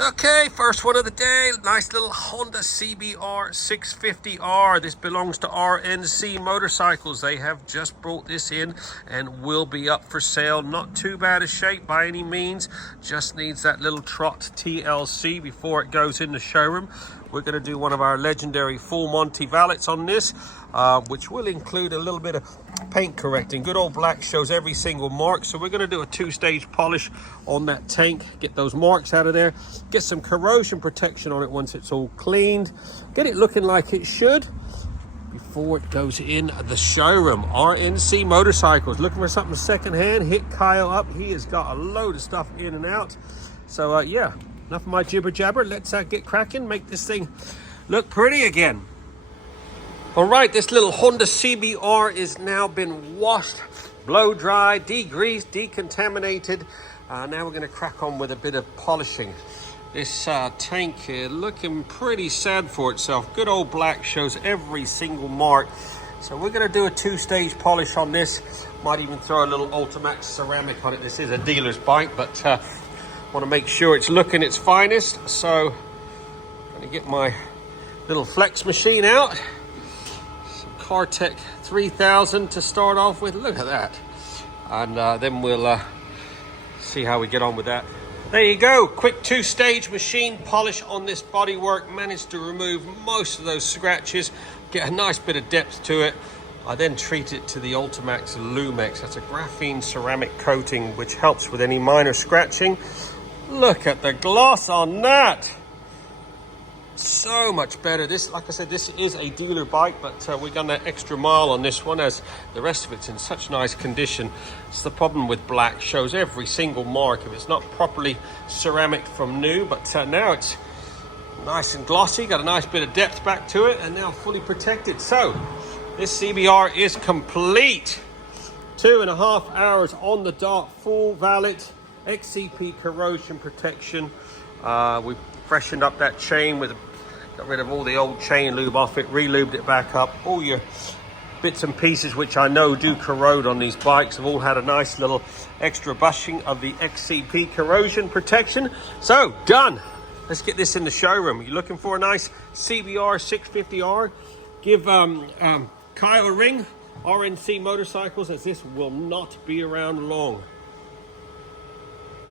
Okay, first one of the day, nice little Honda CBR650R. This belongs to RNC Motorcycles. They have just brought this in and will be up for sale. Not too bad a shape by any means. Just needs that little trot TLC before it goes in the showroom. We're going to do one of our legendary full Monty valets on this, which will include a little bit of paint correcting. Good old black shows every single mark, so we're going to do a two-stage polish on that tank, get those marks out of there, get some corrosion protection on it once it's all cleaned, get it looking like it should before it goes in the showroom. RNC Motorcycles. Looking for something secondhand? Hit Kyle up. He has got a load of stuff in and out. So yeah, enough of my jibber jabber. Let's get cracking, make this thing look pretty again. All right, this little Honda CBR is now been washed, blow dry, degreased, decontaminated. Now we're going to crack on with a bit of polishing. This tank here looking pretty sad for itself. Good old black shows every single mark. So we're going to do a two-stage polish on this. Might even throw a little Ultimax ceramic on it. This is a dealer's bike, but want to make sure it's looking its finest. So I'm going to get my little flex machine out. Cartech 3000 to start off with. Look at that. And then we'll see how we get on with that. There you go. Quick two-stage machine polish on this bodywork. Managed to remove most of those scratches, get a nice bit of depth to it. I then treat it to the Ultimax Lumex. That's a graphene ceramic coating which helps with any minor scratching. Look at the gloss on that. So much better. This, like I said, this is a dealer bike, but we've gone that extra mile on this one as the rest of it's in such nice condition. It's the problem with black, shows every single mark if it's not properly ceramic from new, but now it's nice and glossy, got a nice bit of depth back to it, and now fully protected. So this CBR is complete. 2.5 hours on the dot, full valet, XCP corrosion protection. We freshened up that chain with got rid of all the old chain lube off it, re-lubed it back up. All your bits and pieces which I know do corrode on these bikes have all had a nice little extra brushing of the XCP corrosion protection. So done. Let's get this in the showroom. You're looking for a nice CBR 650R? Give Kyle a ring, RNC Motorcycles, as this will not be around long.